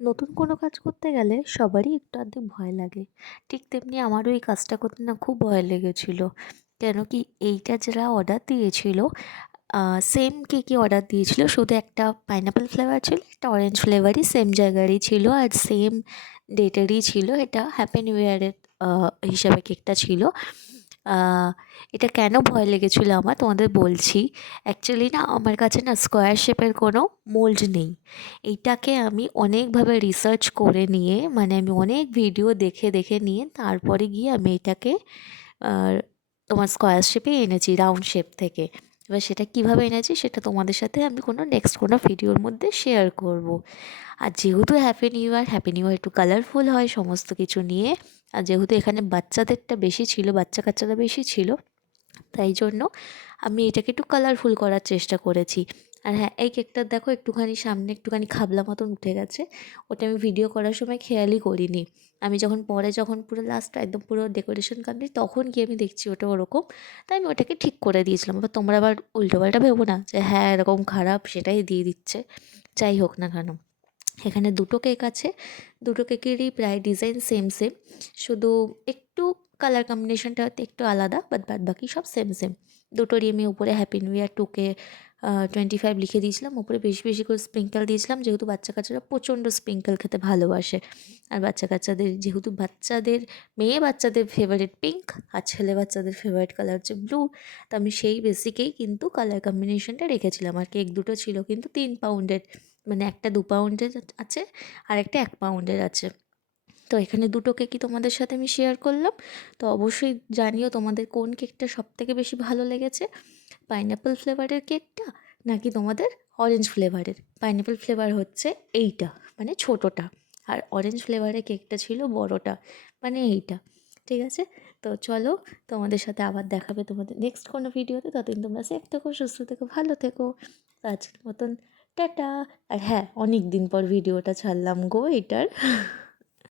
নতুন কোনো কাজ করতে গেলে সবারই একটু আধটু ভয় লাগে। ঠিক তেমনি আমারও এই কাজটা করতে না খুব ভয় লেগেছিল। কেন কি এইটা যারা অর্ডার দিয়েছিল সেম কেকই অর্ডার দিয়েছিল, শুধু একটা পাইনাপেল ফ্লেভার ছিল, একটা অরেঞ্জ ফ্লেভারই সেম জায়গারই ছিল আর সেম ডেটেরই ছিল। এটা হ্যাপি নিউ ইয়ারের হিসাবে কেকটা ছিল। এটা কেন ভয় লেগেছিল আমার তোমাদের বলছি। অ্যাকচুয়ালি না আমার কাছে না স্কোয়ার শেপের কোনো মোল্ড নেই। এইটাকে আমি অনেকভাবে রিসার্চ করে নিয়ে, মানে আমি অনেক ভিডিও দেখে দেখে নিয়ে তারপরে গিয়ে আমি এটাকে আর তোমার স্কোয়ার শেপে এনেছি, রাউন্ড শেপ থেকে। এবার সেটা কীভাবে এনেছি সেটা তোমাদের সাথে আমি নেক্সট কোনো ভিডিওর মধ্যে শেয়ার করব। আর যেহেতু হ্যাপি নিউ ইয়ার একটু কালারফুল হয় সমস্ত কিছু নিয়ে, আর যেহেতু এখানে বাচ্চাদেরটা বেশি ছিল, বাচ্চা কাচ্চারা বেশি ছিল, তাই জন্য আমি এটাকে একটু কালারফুল করার চেষ্টা করেছি। আর হ্যাঁ, এই কেকটার দেখো একটুখানি সামনে একটুখানি খাবলা মতন উঠে গেছে। ওটা আমি ভিডিও করার সময় খেয়ালই করিনি। আমি যখন পুরো লাস্ট একদম পুরো ডেকোরেশন কমপ্লিট তখন গিয়ে আমি দেখছি ওটা ওরকম। তাই আমি ওটাকে ঠিক করে দিয়েছিলাম। এবার তোমরা আবার উল্টোপাল্টা ভেবো না যে হ্যাঁ এরকম খারাপ সেটাই দিয়ে দিচ্ছে। যাই হোক না কেন, এখানে দুটো কেক আছে, দুটো কেকেরই প্রায় ডিজাইন সেম সেম, শুধু একটু কালার কম্বিনেশনটা একটু আলাদা, বাট বাদ বাকি সব সেম সেম। দুটোরই আমি উপরে হ্যাপি নিউ ইয়ার 25 লিখে দিয়েছিলাম, উপরে বেশি বেশি করে স্প্রিঙ্কেল দিয়েছিলাম, যেহেতু বাচ্চা কাচ্চারা প্রচণ্ড স্প্রিঙ্কেল খেতে ভালোবাসে। আর বাচ্চাদের মেয়ে বাচ্চাদের ফেভারিট পিঙ্ক, আর ছেলে বাচ্চাদের ফেভারিট কালার হচ্ছে ব্লু। তো আমি সেই বেসিকেই কিন্তু কালার কম্বিনেশনটা রেখেছিলাম। আর কেক দুটো ছিল কিন্তু 3 পাউন্ডের, মানে একটা 2 পাউন্ডের আছে আর একটা 1 পাউন্ডের আছে। তো এখানে দুটো কেকই তোমাদের সাথে আমি শেয়ার করলাম। তো অবশ্যই জানিও তোমাদের কোন কেকটা সবথেকে বেশি ভালো লেগেছে, পাইনাপেল ফ্লেভারের কেকটা নাকি তোমাদের অরেঞ্জ ফ্লেভারের। পাইনাপেল ফ্লেভার হচ্ছে এইটা, মানে ছোটোটা, আর অরেঞ্জ ফ্লেভারের কেকটা ছিল বড়টা, মানে এইটা। ঠিক আছে, তো চলো, তোমাদের সাথে আবার দেখাবে তোমাদের নেক্সট কোনো ভিডিওতে। ততদিন তোমরা সেফ থেকো, সুস্থ থেকো, ভালো থেকো। তো আজকের মতন টাটা। আর হ্যাঁ, অনেক দিন পর ভিডিওটা ছাড়লাম গো এটার।